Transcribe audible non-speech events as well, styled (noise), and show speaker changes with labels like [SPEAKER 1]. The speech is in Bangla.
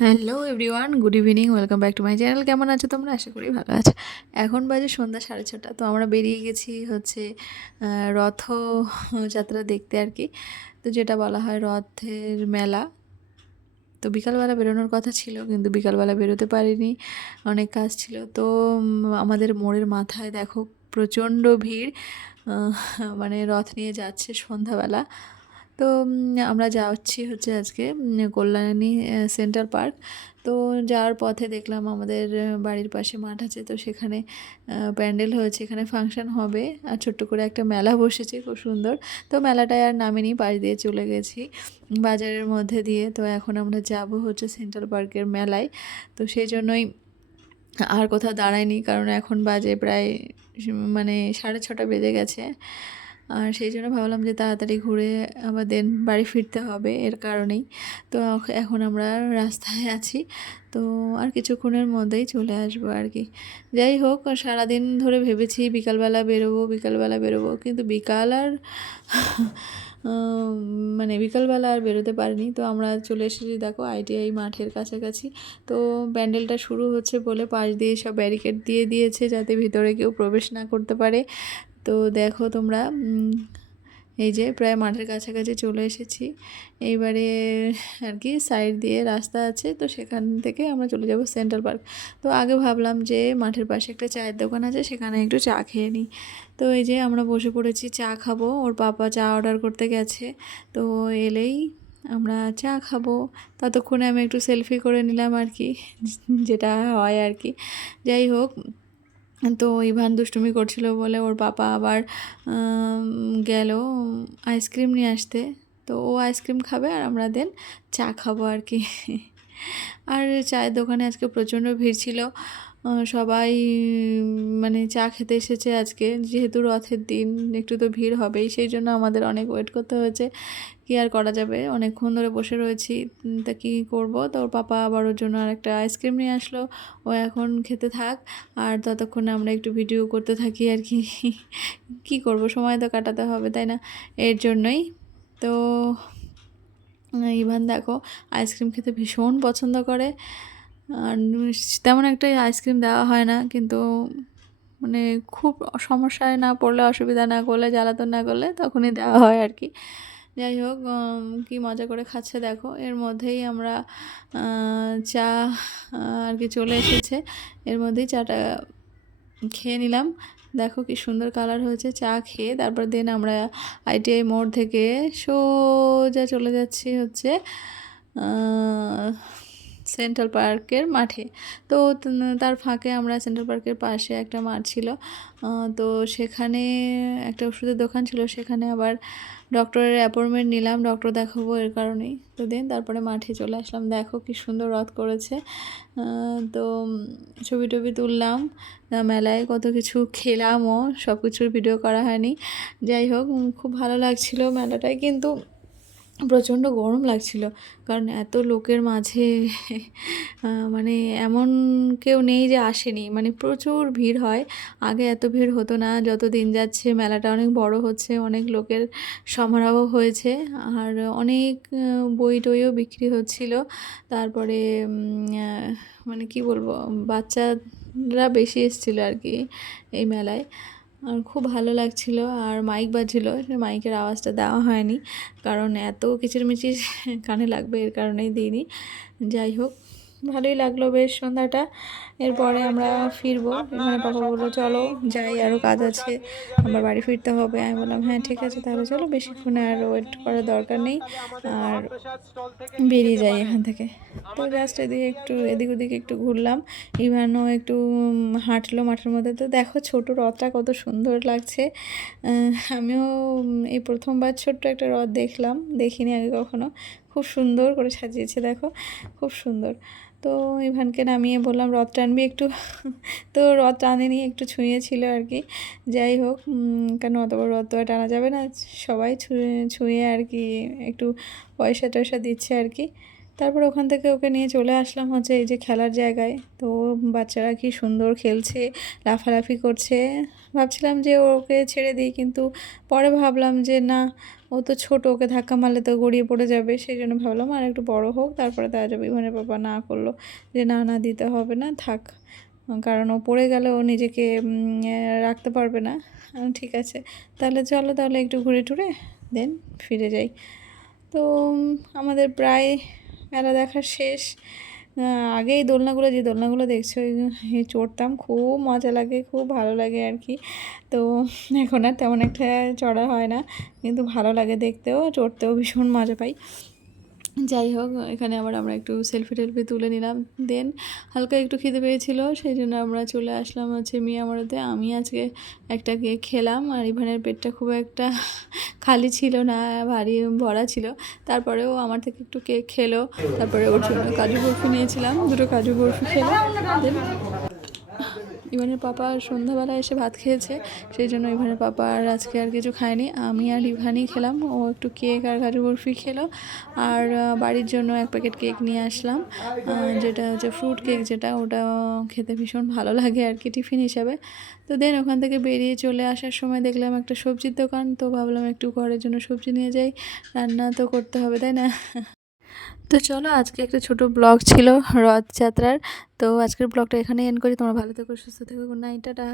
[SPEAKER 1] Hello everyone, good evening, welcome back to my channel. কেমন আছো তোমরা? আশা করি ভালো আছো। এখন বাজে সন্ধ্যা সাড়ে ছটা, তো আমরা বেরিয়ে গেছি হচ্ছে রথযাত্রা দেখতে আর কি। তো যেটা বলা হয় রথের মেলা। তো বিকালবেলা বেরোনোর কথা ছিল, কিন্তু বিকালবেলা বেরোতে পারিনি। অনেক কাজ ছিল। তো আমাদের মোড়ের মাথায় দেখো প্রচণ্ড ভিড়। মানে রথ নিয়ে যাচ্ছে সন্ধ্যাবেলা। তো আমরা যাচ্ছি হচ্ছে আজকে কল্যাণী সেন্টার পার্ক। তো যাওয়ার পথে দেখলাম আমাদের বাড়ির পাশে মাঠ আছে, তো সেখানে প্যান্ডেল হয়েছে, এখানে ফাংশন হবে। আর ছোট্ট করে একটা মেলা বসেছে, খুব সুন্দর। তো মেলাটায় আর নামিনি, পাশ দিয়ে চলে গেছি, বাজারের মধ্যে দিয়ে। তো এখন আমরা যাব হচ্ছে সেন্ট্রাল পার্কের মেলায়। তো সেই জন্যই আর কোথাও দাঁড়ায়নি কারণ এখন বাজে প্রায় মানে সাড়ে ছটা বেজে গেছে। আর সেই জন্য ভাবলাম যে তাড়াতাড়ি ঘুরে আবার দেন বাড়ি ফিরতে হবে এর কারণেই। তো এখন আমরা রাস্তায় আছি। তো আর কিছুক্ষণের মধ্যেই চলে আসব আর কি। যাই হোক সারাদিন ধরে ভেবেছি বিকালবেলা বেরোবো বিকালবেলা বেরোবো। কিন্তু বিকাল আর (laughs) মানে বিকালবেলা আর বেরোতে পারিনি। তো আমরা চলে এসেছি দেখো আইটিআই মাঠের কাছাকাছি। তো প্যান্ডেলটা শুরু হচ্ছে বলে পাশ দিয়ে সব ব্যারিকেড দিয়ে দিয়েছে যাতে ভিতরে কেউ প্রবেশ না করতে পারে। তো দেখো তোমরা এই যে প্রায় মাঠের কাছাকাছি চলে এসেছি। এইবারে আর কি সাইড দিয়ে রাস্তা আছে, তো সেখান থেকে আমরা চলে যাব সেন্ট্রাল পার্ক তো আগে ভাবলাম যে মাঠের পাশে একটা চায়ের দোকান আছে, সেখানে একটু চা খেয়ে নিই। তো এই যে আমরা বসে পড়েছি, চা খাব। ওর পাপা চা অর্ডার করতে গেছে। তো এলেই আমরা চা খাব। ততক্ষণে আমি একটু সেলফি করে নিলাম আর কি, যেটা হয় আর কি। যাই হোক তো ইভান দুষ্টুমি করছিল বলে ওর বাবা আবার গেল আইসক্রিম নিয়ে আসতে। তো ও আইসক্রিম খাবে আর আমরা দেন চা খাব আর কি। আর চায়ের দোকানে আজকে প্রচণ্ড ভিড় ছিল। সবাই মানে চা খেতে এসেছে আজকে। যেহেতু রথের দিন, একটু তো ভিড় হবেই, সেই জন্য আমাদের অনেক ওয়েট করতে হয়েছে। কি আর করা যাবে? অনেকক্ষণ ধরে বসে রয়েছি। তা কী করব? তো ওর পাপা আবার ওর জন্য আর একটা আইসক্রিম নিয়ে আসলো। ও এখন খেতে থাক। আর ততক্ষণে আমরা একটু ভিডিও করতে থাকি আর কি। কী করব? সময় তো কাটাতে হবে, তাই না? এর জন্যই। তো ইভান দেখো, আইসক্রিম খেতে ভীষণ পছন্দ করে। আর তেমন একটা আইসক্রিম দেওয়া হয় না, কিন্তু মানে খুব সমস্যায় না পড়লে, অসুবিধা না করলে, জ্বালাতন না করলে তখনই দেওয়া হয় আর কি। যাই হোক কী মজা করে খাচ্ছে দেখো। এর মধ্যেই আমরা চা আর কি চলে এসেছে। এর মধ্যেই চাটা খেয়ে নিলাম। দেখো কি সুন্দর কালার হয়েছে, চা খেয়ে তারপর দেন আমরা আইটিআই মোড় থেকে সোজা চলে যাচ্ছি হচ্ছে সেন্ট্রাল পার্কের মাঠে। তো তার ফাঁকে আমরা সেন্ট্রাল পার্কের পাশে একটা মাঠ ছিল। তো সেখানে একটা ওষুধের দোকান ছিল। সেখানে আবার ডক্টরের অ্যাপয়েন্টমেন্ট নিলাম। ডক্টর দেখাবো এর কারণেই। তো দেন তারপরে মাঠে চলে আসলাম। দেখো কি সুন্দর রথ করেছে। তো ছবি টবি তুললাম। মেলায় কত কিছু খেলামও। সব কিছুর ভিডিও করা হয়নি। যাই হোক খুব ভালো লাগছিল মেলাটায়। কিন্তু প্রচণ্ড গরম লাগছিল। কারণ এত লোকের মাঝে মানে এমন কেউ নেই যে আসেনি। মানে প্রচুর ভিড় হয়। আগে এত ভিড় হতো না। যত দিন যাচ্ছে, মেলাটা অনেক বড় হচ্ছে, অনেক লোকের সমারোহ হয়েছে। আর অনেক বই টইও বিক্রি হচ্ছিল। তারপরে মানে কি বলব, বাচ্চারা বেশি এসেছিল আর কি এই মেলায়। আর খুব ভালো লাগছিল আর মাইক বাজছিল মাইকের আওয়াজটা দেওয়া হয়নি। কারণ এত কিচিরমিচির (laughs) কানে লাগবে এর কারণেই দিইনি। যাই হোক। ভালোই লাগল, বেশ সন্ধ্যাটা। এরপরে আমরা ফিরবো। এখানে পাপা বলল, চলো যাই আরও কাজ আছে, আমার বাড়ি ফিরতে হবে। আমি বললাম হ্যাঁ ঠিক আছে, তাহলে চলো বেশিক্ষণ আর ওয়েট করার দরকার নেই, আর বেরিয়ে যাই এখান থেকে। তো জাস্ট এদিকে একটু, এদিক ওদিকে একটু ঘুরলাম। ইভানও একটু হাঁটলো মাঠের মধ্যে। তো দেখো, ছোট রথটা কত সুন্দর লাগছে। আমিও এই প্রথমবার ছোট্ট একটা রথ দেখলাম, দেখিনি আগে কখনো। খুব সুন্দর করে সাজিয়েছে, দেখো। খুব সুন্দর। তো ইভানকে নামিয়ে বললাম, রথ টানবি একটু? (laughs) তো রথ টানেনি, একটু ছুঁয়েছিল আর কি। যাই হোক কেন অত বড় রথ তো টানা যাবে না? সবাই ছুঁয়ে ছুঁয়ে আর কি একটু পয়সা টয়সা দিচ্ছে আর কি। তারপর ওখান থেকে ওকে নিয়ে চলে আসলাম হচ্ছে এই যে খেলার জায়গায়। তো বাচ্চারা কি সুন্দর খেলছে, লাফালাফি করছে। ভাবছিলাম যে ওকে ছেড়ে দিই, কিন্তু পরে ভাবলাম যে না ও তো ছোটো, ওকে ধাক্কা মারলে তো গড়িয়ে পড়ে যাবে। সেই জন্য ভাবলাম আর একটু বড় হোক, তারপরে দেওয়া যাবে। ইভানের বাবা না করল যে, না না, দিতে হবে না, থাক। কারণ ও পড়ে গেলে ও নিজেকে রাখতে পারবে না। ঠিক আছে, তাহলে চলো তাহলে একটু ঘুরে টুরে, দেন ফিরে যাই। তো আমাদের প্রায় মেলা দেখা শেষ। আগে এই দোলনাগুলো যে দোলনাগুলো দেখছ চড়তাম, খুব মজা লাগে, খুব ভালো লাগে আর কি। তো এখন আর তেমন একটা চড়া হয় না, কিন্তু ভালো লাগে দেখতেও, চড়তেও ভীষণ মজা পাই। যাই হোক, এখানে আবার আমরা একটু সেলফি টেলফি তুলে নিলাম। দেন হালকা একটু খিদে পেয়েছিল, সেই জন্য আমরা চলে আসলাম হচ্ছে মিয়ামারতে আমি আজকে একটা কেক খেলাম আর ইভানের পেটটা খুব একটা খালি ছিল না, ভারী ভরা ছিল। তারপরেও আমার থেকে একটু কেক খেলো। তারপরে ওর জন্য কাজু বরফি নিয়েছিলাম, দুটো কাজু বরফি খেলো। ইভানের পাপা সন্ধ্যাবেলা এসে ভাত খেয়েছে, সেই জন্য ইভানের পাপা আর আজকে আর কিছু খায়নি। আমি আর ইভানই খেলাম, ও একটু কেক আর কাজু বরফি খেলো, আর বাড়ির জন্য এক প্যাকেট কেক নিয়ে আসলাম যেটা হচ্ছে ফ্রুট কেক যেটা, ওটা খেতে ভীষণ ভালো লাগে আর কি টিফিন হিসাবে। তো দেন ওখান থেকে বেরিয়ে চলে আসার সময় দেখলাম একটা সবজির দোকান, তো ভাবলাম একটু ঘরের জন্য সবজি নিয়ে যাই, রান্না তো করতে হবে, তাই না? তো চলো, আজকে একটা ছোট ব্লগ ছিল রথযাত্রার। তো আজকের ব্লগটা এখানে এন করি। তোমরা ভালো থেকো, সুস্থ থেকো গুড নাইট টাটা।